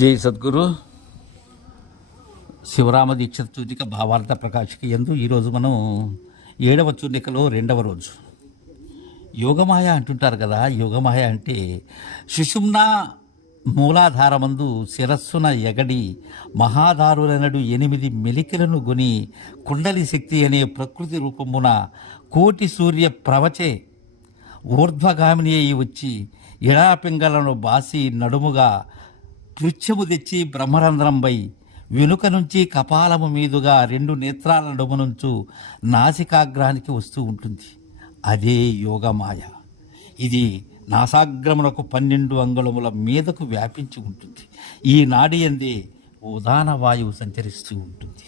జై సద్గురు. శివరామ దీక్ష సూచిక భావార్థ ప్రకాశిక ఎందు ఈరోజు మనం ఏడవ చూనికలో రెండవ రోజు. యోగమాయ అంటుంటారు కదా యోగమాయ అంటే సుషుమ్న మూలాధారమందు శిరస్సున ఎగడి మహాదారులనడు ఎనిమిది మెలికలను గొని కుండలి శక్తి అనే ప్రకృతి రూపమున కోటి సూర్య ప్రవచే ఊర్ధ్వగామిని అయి వచ్చి ఇడాపింగలను బాసి నడుముగా పృచ్ఛము తెచ్చి బ్రహ్మరంధ్రంపై వెనుక నుంచి కపాలము మీదుగా రెండు నేత్రాల నడుము నుంచు నాసికాగ్రానికి వస్తూ ఉంటుంది. అదే యోగమాయ. ఇది నాసాగ్రమునకు పన్నెండు అంగుళముల మీదకు వ్యాపించి ఉంటుంది. ఈ నాడి అందే ఉదాన వాయువు సంచరిస్తూ ఉంటుంది.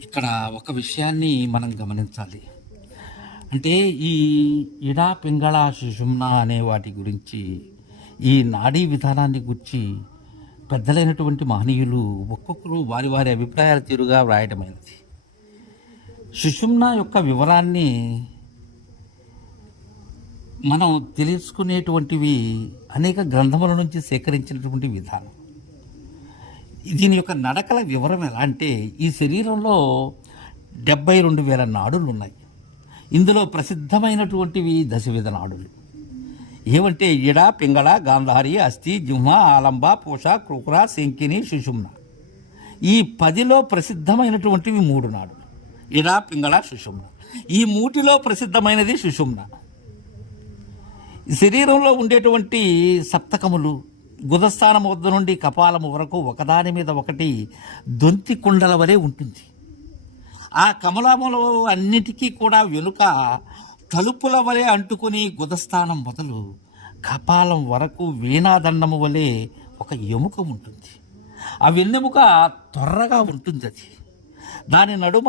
ఇక్కడ ఒక విషయాన్ని మనం గమనించాలి. అంటే ఈ ఇడా పింగళ సుషుమ్న అనే వాటి గురించి ఈ నాడీ విధానాన్ని గురించి పెద్దలైనటువంటి మహనీయులు ఒక్కొక్కరు వారి వారి అభిప్రాయాల తీరుగా వ్రాయటమైనది. సుషుమ్న యొక్క వివరాన్ని మనం తెలుసుకునేటువంటివి అనేక గ్రంథముల నుంచి సేకరించినటువంటి విధానం. దీని యొక్క నడకల వివరం ఎలా అంటే ఈ శరీరంలో డెబ్బై రెండు వేల నాడులు ఉన్నాయి ఇందులో ప్రసిద్ధమైనటువంటివి దశవిధ నాడులు. ఏమంటే ఈడ పింగళ గాంధారి అస్థి జిహ్మ ఆలంబ పూష కృకుర శంకిని సుషుమ్న ఈ పదిలో ప్రసిద్ధమైనటువంటివి మూడు నాడులు ఇడ పింగళ సుషుమ్న ఈ మూటిలో ప్రసిద్ధమైనది సుషుమ్న శరీరంలో ఉండేటువంటి సప్తకములు గుదస్థానం వద్ద నుండి కపాలము వరకు ఒకదాని మీద ఒకటి దొంతి కుండల వలె ఉంటుంది. ఆ కమలములు అన్నిటికీ కూడా వెనుక తలుపుల వలె అంటుకుని గుదస్థానం మొదలు కపాలం వరకు వీణాదండము వలె ఒక ఎముక ఉంటుంది. ఆ వెన్నెముక త్వరగా ఉంటుంది అది. దాని నడుమ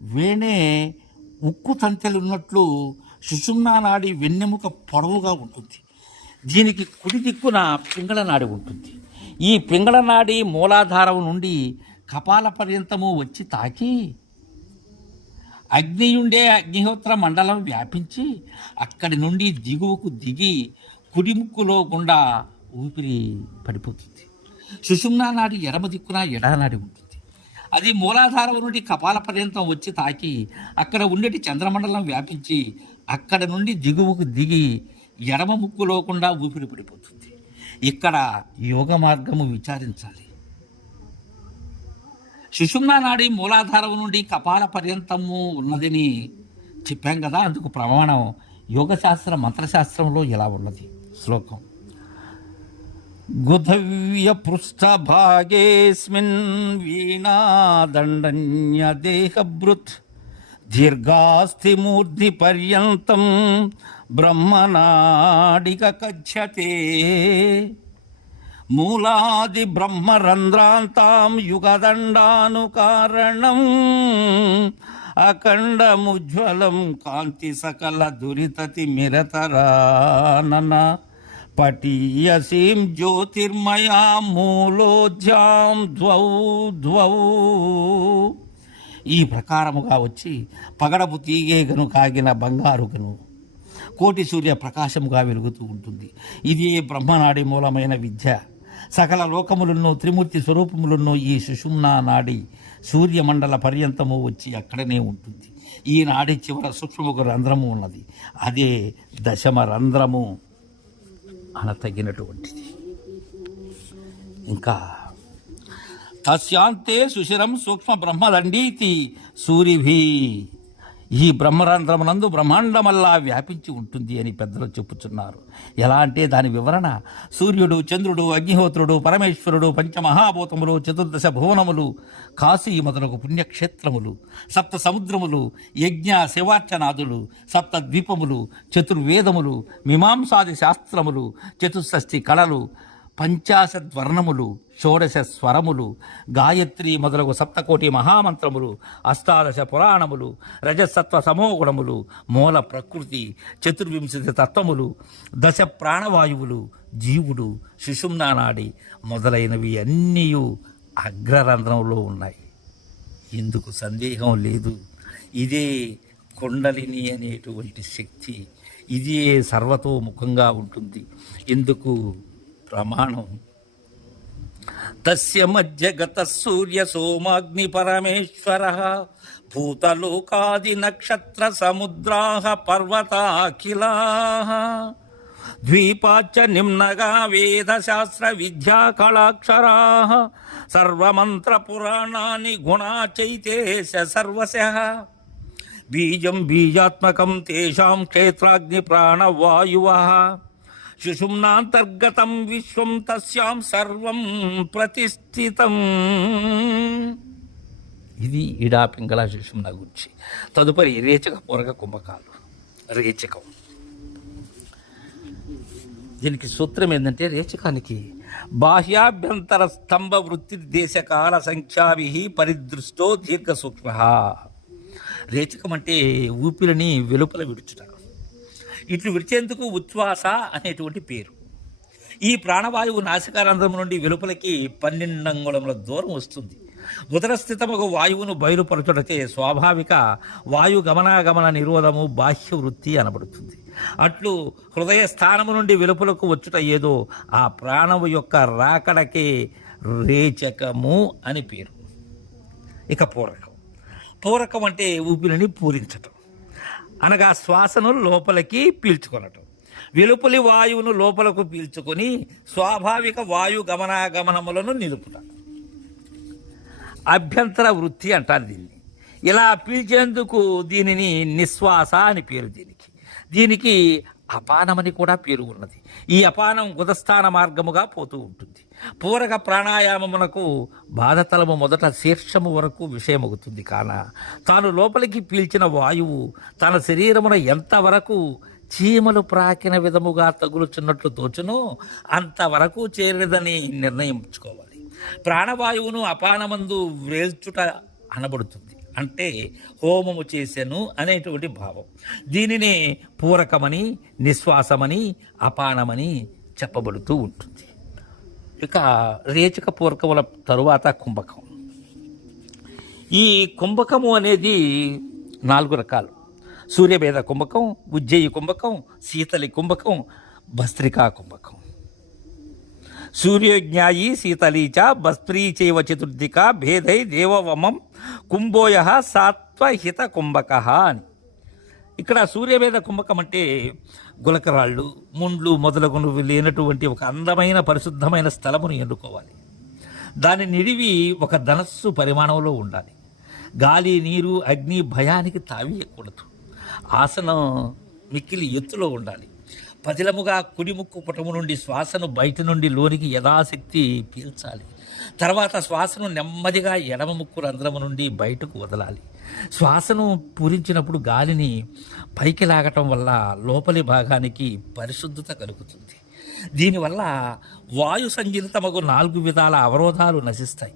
వేణే ఉక్కు తంతెలున్నట్లు సుషుమ్నానాడి వెన్నెముక పొడవుగా ఉంటుంది. దీనికి కుడి దిక్కున పింగళనాడి ఉంటుంది. ఈ పింగళనాడి మూలాధారం నుండి కపాల పర్యంతము వచ్చి తాకి అగ్నియుండే అగ్నిహోత్ర మండలం వ్యాపించి అక్కడి నుండి దిగువకు దిగి కుడిముక్కులో గుండా ఊపిరి పడిపోతుంది. సుషుమ్నా నాడి ఎడమ దిక్కున ఎడనాడి ఉంటుంది. అది మూలాధారం నుండి కపాల పర్యంతం వచ్చి తాకి అక్కడ ఉండేటి చంద్రమండలం వ్యాపించి అక్కడ నుండి దిగువకు దిగి ఎడమ ముక్కులోకుండా ఊపిరి పడిపోతుంది. ఇక్కడ యోగ మార్గము విచారించాలి. సుషుమ్నా నాడి మూలాధారం నుండి కపాల పర్యంతము ఉన్నదని చెప్పాం కదా. అందుకు ప్రమాణం యోగశాస్త్ర మంత్రశాస్త్రంలో ఇలా ఉన్నది శ్లోకం. గుధవ్య పృష్ఠభాగేస్మిన్ వీణాదండన్య దేహభృత్ దీర్ఘాస్తి మూర్ధి పర్యంతం బ్రహ్మనాడిక కథ్యతే. మూలాది బ్రహ్మరంధ్రాంతాం యుగదండానుకారణం అఖండముజ్వలం కాంతి సకల దురితతి మిరతరానన. పటీయసీం జ్యోతిర్మయా మూలోధ్యాం ద్వౌ ద్వౌ ఈ ప్రకారముగా వచ్చి పగడపు తీగేగను కాగిన బంగారుగను కోటి సూర్య ప్రకాశముగా వెలుగుతూ ఉంటుంది. ఇది బ్రహ్మనాడి మూలమైన విద్య. సకల లోకములను త్రిమూర్తి స్వరూపములను ఈ సుషుమ్నా నాడి సూర్యమండల పర్యంతము వచ్చి అక్కడనే ఉంటుంది. ఈ నాడి చివర సూక్ష్మముఖ రంధ్రము ఉన్నది. అదే దశమ రంధ్రము అనతగినటువంటిది. ఇంకా తస్యాంతే సుశిరం సూక్ష్మ బ్రహ్మదండీతి సూరిభి. ఈ బ్రహ్మరంధ్రమునందు బ్రహ్మాండమల్లా వ్యాపించి ఉంటుంది అని పెద్దలు చెప్పుచున్నారు. ఎలా అంటే దాని వివరణ సూర్యుడు చంద్రుడు అగ్నిహోత్రుడు పరమేశ్వరుడు పంచమహాభూతములు చతుర్దశ భువనములు కాశీ మొదలగు పుణ్యక్షేత్రములు సప్త సముద్రములు యజ్ఞ శివార్చనాదులు సప్త ద్వీపములు చతుర్వేదములు మీమాంసాది శాస్త్రములు చతుషష్ఠి కళలు పంచాశద్వర్ణములు షోడశ స్వరములు గాయత్రి మొదలగు సప్తకోటి మహామంత్రములు అష్టాదశ పురాణములు రజసత్వ సమోగుణములు మూల ప్రకృతి చతుర్వింశతి తత్వములు దశ ప్రాణవాయువులు జీవుడు సుషుమ్నా మొదలైనవి అన్నీ అగ్రరంధ్రంలో ఉన్నాయి. ఇందుకు సందేహం లేదు. ఇదే కుండలిని అనేటువంటి శక్తి. ఇదే సర్వతోముఖంగా ఉంటుంది. ఇందుకు ప్రమాణం. తస్య మధ్యగత సూర్య సోమాగ్ని పరమేశ్వర భూతలోకాది నక్షత్ర సముద్రాహ పర్వతాఖిలా ద్వీపాచ నిమ్నగా వేదశాస్త్ర విద్యా కళాక్షరా సర్వమంత్ర పురాణాని గుణా చైతేశ సర్వశ. బీజం బీజాత్మకం తేషాం క్షేత్రాగ్ని ప్రాణవాయువ. సుషుమ్నాంతర్గతం విశ్వం తస్యాం సర్వం ప్రతిష్ఠితం ఇది ఇడా పింగళ శిశుమ్న గురించి తదుపరి రేచక పూరక కుంభకాలు. రేచకం. దీనికి సూత్రం ఏంటంటే రేచకానికి బాహ్యాభ్యంతర స్తంభ వృత్తి దేశకాల సంఖ్యాభి పరిదృష్టో దీర్ఘ సూక్ష్మ రేచకం అంటే ఊపిరిని వెలుపల విడుచుట. ఇట్లు విడిచేందుకు ఉచ్ఛ్వాస అనేటువంటి పేరు. ఈ ప్రాణవాయువు నాసికారంధ్రం నుండి వెలుపలికి పన్నెండంగుళముల దూరం వస్తుంది. ఉదరస్థితమగు వాయువును బయలుపరచుటచే స్వాభావిక వాయు గమనాగమన నిరోధము బాహ్య వృత్తి అనబడుతుంది. అట్లు హృదయ స్థానము నుండి వెలుపలకు వచ్చుట ఏదో ఆ ప్రాణము యొక్క రాకడకే రేచకము అని పేరు. ఇక పూరకం. పూరకం అంటే ఊపిరిని పూరించటం. అనగా శ్వాసను లోపలికి పీల్చుకొనటం. వెలుపలి వాయువును లోపలకు పీల్చుకొని స్వాభావిక వాయు గమనాగమనములను నిలుపుట. అభ్యంతర వృత్తి అంటారు దీన్ని. ఇలా పీల్చేందుకు దీనిని నిశ్వాస అని పేరు దీనికి. దీనికి అపానమని కూడా పేరు ఉన్నది. ఈ అపానం గుదస్థాన మార్గముగా పోతూ ఉంటుంది. పూరక ప్రాణాయామమునకు బాధతలము మొదట శీర్షము వరకు విషయమవుతుంది కాన తాను లోపలికి పీల్చిన వాయువు తన శరీరమున ఎంతవరకు చీమలు ప్రాకిన విధముగా తగులుచున్నట్లు తోచునో అంతవరకు చేరదని నిర్ణయించుకోవాలి. ప్రాణవాయువును అపానమందు వేల్చుట అనబడుతుంది. అంటే హోమము చేశాను అనేటువంటి భావం. దీనినే పూరకమని నిశ్వాసమని అపానమని చెప్పబడుతూ ఉంటుంది. ఇక రేచక పూర్వకముల తరువాత కుంభకం. ఈ కుంభకము అనేది నాలుగు రకాలు. సూర్యభేద కుంభకం ఉజ్జయి కుంభకం శీతలి కుంభకం భస్త్రికా కుంభకం. సూర్యోజ్ఞాయి శీతలీచ చ భస్త్రీ చైవ చతుర్థిక భేదై దేవవమం కుంభోయ సాత్వహిత కుంభక అని. ఇక్కడ సూర్యవేద కుంభకం అంటే గులకరాళ్ళు ముండ్లు మొదలగునవి లేనటువంటి ఒక అందమైన పరిశుద్ధమైన స్థలమును ఎన్నుకోవాలి. దాని నిడివి ఒక ధనస్సు పరిమాణంలో ఉండాలి. గాలి నీరు అగ్ని భయానికి తావీయకూడదు. ఆసనం మిక్కిలి ఎత్తులో ఉండాలి. పదిలముగా కుడి ముక్కు పుటము నుండి శ్వాసను బయట నుండి లోనికి యథాశక్తి పీల్చాలి. తర్వాత శ్వాసను నెమ్మదిగా ఎడమ ముక్కు రంధ్రము నుండి బయటకు వదలాలి. శ్వాసను పూరించినప్పుడు గాలిని పైకి లాగటం వల్ల లోపలి భాగానికి పరిశుద్ధత కలుగుతుంది. దీనివల్ల వాయు సంజనితమగు నాలుగు విధాల అవరోధాలు నశిస్తాయి.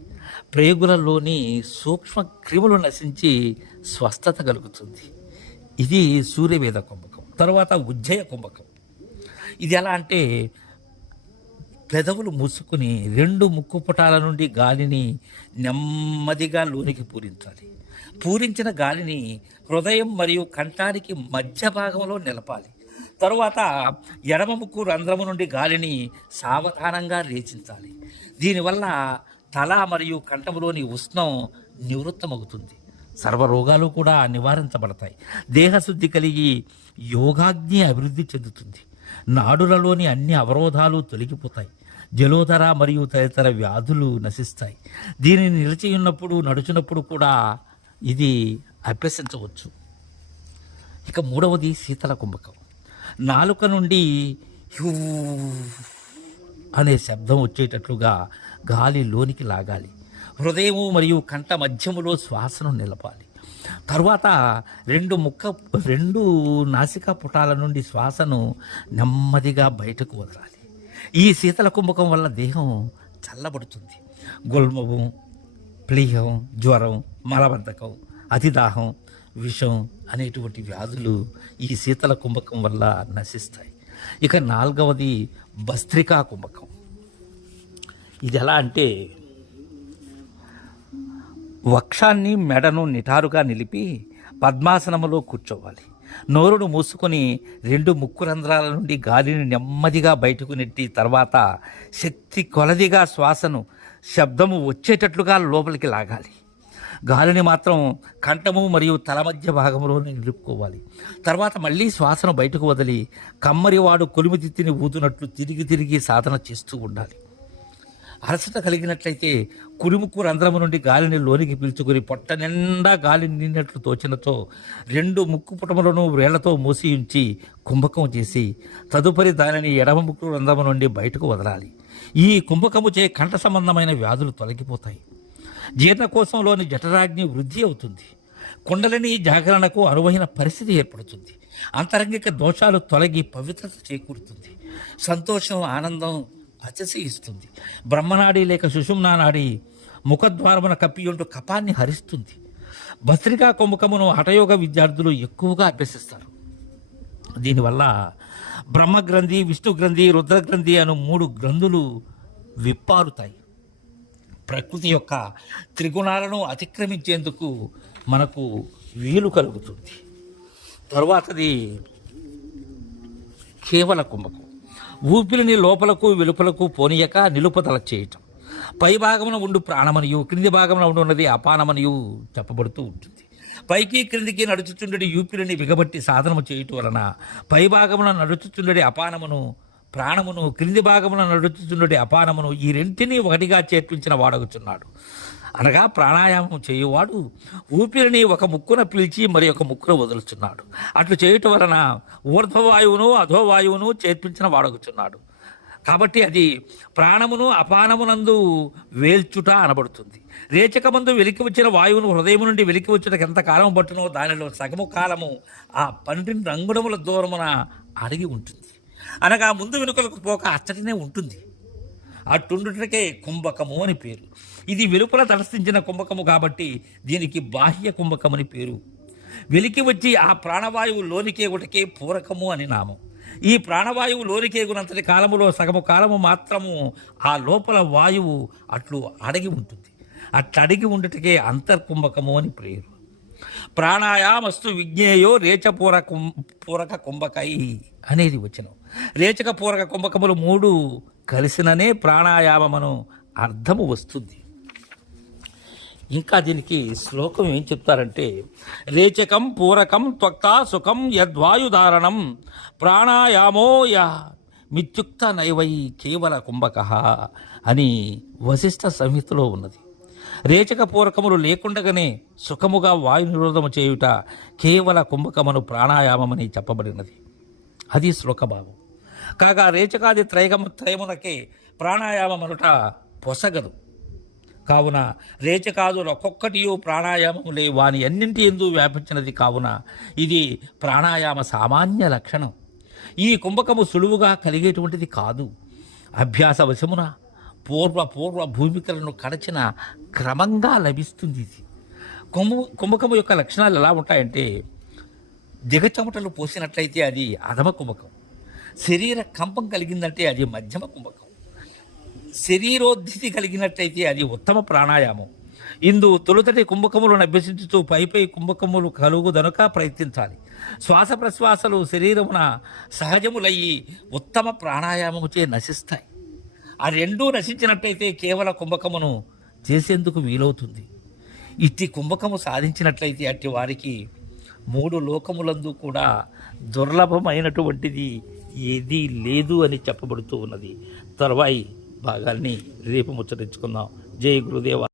ప్రేగులలోని సూక్ష్మ క్రిములు నశించి స్వస్థత కలుగుతుంది. ఇది సూర్యవేద కుంభకం తర్వాత ఉజ్జయ కుంభకం. ఇది ఎలా అంటే పెదవులు మూసుకుని రెండు ముక్కు పుటాల నుండి గాలిని నెమ్మదిగా లోనికి పూరించాలి. పూరించిన గాలిని హృదయం మరియు కంఠానికి మధ్య భాగంలో నిలపాలి. తరువాత ఎడమ ముక్కు రంధ్రము నుండి గాలిని సావధానంగా రేచించాలి. దీనివల్ల తల మరియు కంఠములోని ఉష్ణం నివృత్తమవుతుంది. సర్వరోగాలు కూడా నివారించబడతాయి. దేహశుద్ధి కలిగి యోగాగ్ని అభివృద్ధి చెందుతుంది. నాడులలోని అన్ని అవరోధాలు తొలగిపోతాయి. జలోదర మరియు తదితర వ్యాధులు నశిస్తాయి. దీనిని నిలిచి ఉన్నప్పుడు నడుచున్నప్పుడు కూడా ఇది అభ్యసించవచ్చు. ఇక మూడవది శీతల కుంభకం. నాలుక నుండి హ్యూ అనే శబ్దం వచ్చేటట్లుగా గాలి లోనికి లాగాలి. హృదయము మరియు కంఠ మధ్యములో శ్వాసను నిలపాలి. తరువాత రెండు ముక్క రెండు నాసికా పుటాల నుండి శ్వాసను నెమ్మదిగా బయటకు వదలాలి. ఈ శీతల కుంభకం వల్ల దేహం చల్లబడుతుంది. గుల్మము ప్లీహం జ్వరం మలబద్ధకం అతిదాహం విషం అనేటువంటి వ్యాధులు ఈ శీతల కుంభకం వల్ల నశిస్తాయి. ఇక నాలుగవది భస్త్రికా కుంభకం. ఇది ఎలా అంటే వక్షాన్ని మెడను నిటారుగా నిలిపి పద్మాసనములో కూర్చోవాలి. నోరును మూసుకొని రెండు ముక్కు రంధ్రాల నుండి గాలిని నెమ్మదిగా బయటకు నెట్టి తర్వాత శక్తి కొలదిగా శ్వాసను శబ్దము వచ్చేటట్లుగా లోపలికి లాగాలి. గాలిని మాత్రం కంఠము మరియు తల మధ్య భాగంలోనే నిలుపుకోవాలి. తర్వాత మళ్ళీ శ్వాసను బయటకు వదిలి కమ్మరివాడు కొలిమితిత్తిని ఊదునట్లు తిరిగి తిరిగి సాధన చేస్తూ ఉండాలి. అలసట కలిగినట్లయితే కురుముకు రంధ్రము నుండి గాలిని లోనికి పీల్చుకుని పొట్ట నిండా గాలి నిండినట్లు తోచినతో రెండు ముక్కు పుటములను వేళ్ళతో మూసి ఉంచి కుంభకం చేసి తదుపరి దానిని ఎడమ ముక్కు రంధ్రము నుండి బయటకు వదలాలి. ఈ కుంభకముచే కంఠ సంబంధమైన వ్యాధులు తొలగిపోతాయి. జీర్ణకోశంలోని జఠరాగ్ని వృద్ధి అవుతుంది. కుండలిని జాగరణకు అనువైన పరిస్థితి ఏర్పడుతుంది. అంతరంగిక దోషాలు తొలగి పవిత్రత చేకూరుతుంది. సంతోషం ఆనందం అతిశయిస్తుంది. బ్రహ్మనాడి లేక సుషుమ్నానాడి ముఖద్వారమున కప్పియుంటూ కపాన్ని హరిస్తుంది. భస్త్రికా కుంభకమును హఠయోగ విద్యార్థులు ఎక్కువగా అభ్యసిస్తారు. దీనివల్ల బ్రహ్మగ్రంథి విష్ణు గ్రంథి రుద్రగ్రంథి అను మూడు గ్రంథులు విప్పారుతాయి. ప్రకృతి యొక్క త్రిగుణాలను అతిక్రమించేందుకు మనకు వీలు కలుగుతుంది. తరువాతది కేవల కుంభకం ఊపిరిని లోపలకు వెలుపలకు పోనీయక నిలుపుదల చేయటం. పై భాగమున ఉండు ప్రాణమనియు క్రింది భాగమున ఉండి ఉన్నది అపానమనియు చెప్పబడుతూ ఉంటుంది. పైకి క్రిందికి నడుచుచుండడి యూపిరిని బిగబట్టి సాధనము చేయటం వలన పై భాగమున నడుచుచుండడి అపానమును ప్రాణమును క్రింది భాగమున నడుచుచుండడి అపానమును ఈ రెంటిని ఒకటిగా చేర్పించిన వాడగుచున్నాడు. అనగా ప్రాణాయామం చేయువాడు ఊపిరిని ఒక ముక్కున పిలిచి మరి ఒక ముక్కున వదులుచున్నాడు. అట్లు చేయటం వలన ఊర్ధ్వవాయువును అధోవాయువును చేర్పించిన వాడగుచున్నాడు. కాబట్టి అది ప్రాణమును అపానమునందు వేల్చుట అనబడుతుంది. రేచకమందు వెలికి వచ్చిన వాయువును హృదయం నుండి వెలికి వచ్చుటకు ఎంత కాలం పట్టునో దానిలో సగము కాలము ఆ పన్నెండు రంగుడముల దూరమున అడిగి ఉంటుంది. అనగా ముందు వెనుకలకు పోక అచ్చటనే ఉంటుంది. అట్టుండుటకే కుంభకము అని పేరు. ఇది వెలుపల తటస్థించిన కుంభకము కాబట్టి దీనికి బాహ్య కుంభకమని పేరు. వెలికి వచ్చి ఆ ప్రాణవాయువు లోనికే ఒకటికే పూరకము అని నామం. ఈ ప్రాణవాయువు లోనికేగునంతటి కాలములో సగము కాలము మాత్రము ఆ లోపల వాయువు అట్లు అడిగి ఉంటుంది. అట్టడిగి ఉండటకే ఉండుటకే అంతర్కుంభకము అని పేరు. ప్రాణాయామస్తు విజ్ఞేయో రేచపూర కుం పూరక కుంభకై అనేది వచనం. రేచక పూరక కుంభకములు మూడు కలిసిననే ప్రాణాయామమును అర్థము వస్తుంది. ఇంకా దీనికి శ్లోకం ఏం చెప్తారంటే రేచకం పూరకం త్వక్త సుఖం యద్వాయుధారణం ప్రాణాయామో య మిత్యుక్త నైవై కేవల కుంభక అని వశిష్ఠ సంహితలో ఉన్నది. రేచక పూరకములు లేకుండగానే సుఖముగా వాయు నిరోధము చేయుట కేవల కుంభకమును ప్రాణాయామమని చెప్పబడినది. అది శ్లోకభావం. కాగా రేచకాది త్రైగము త్రయమునకే ప్రాణాయామమనుట పొసగదు. కావున రేచకాదులు ఒక్కొక్కటియు ప్రాణాయామములే వాని అన్నింటి ఎందు వ్యాపించినది కావున ఇది ప్రాణాయామ సామాన్య లక్షణం. ఈ కుంభకము సులువుగా కలిగేటువంటిది కాదు. అభ్యాస వశమున పూర్వ పూర్వ భూమికలను కడచిన క్రమంగా లభిస్తుంది ఇది. కుంభ కుంభకము యొక్క లక్షణాలు ఎలా ఉంటాయంటే దిగచమటలు పోసినట్లయితే అది అధమ కుంభకం. శరీర కంపం కలిగిందంటే అది మధ్యమ కుంభకం. శరీరోద్ధృతి కలిగినట్లయితే అది ఉత్తమ ప్రాణాయామం. ఇందు తొలుతటి కుంభకములను అభ్యసించుతూ పైపై కుంభకములు కలుగుదనుక ప్రయత్నించాలి. శ్వాస ప్రశ్వాసలు శరీరమున సహజములయ్యి ఉత్తమ ప్రాణాయామముచే నశిస్తాయి. ఆ రెండూ నశించినట్లయితే కేవల కుంభకమును చేసేందుకు వీలవుతుంది. ఇట్టి కుంభకము సాధించినట్లయితే అట్టి వారికి మూడు లోకములందు కూడా దుర్లభమైనటువంటిది ఏదీ లేదు అని చెప్పబడుతూ ఉన్నది. తర్వాయి భాగాల్ని రేపు ముచ్చరించుకుందాం జై గురుదేవ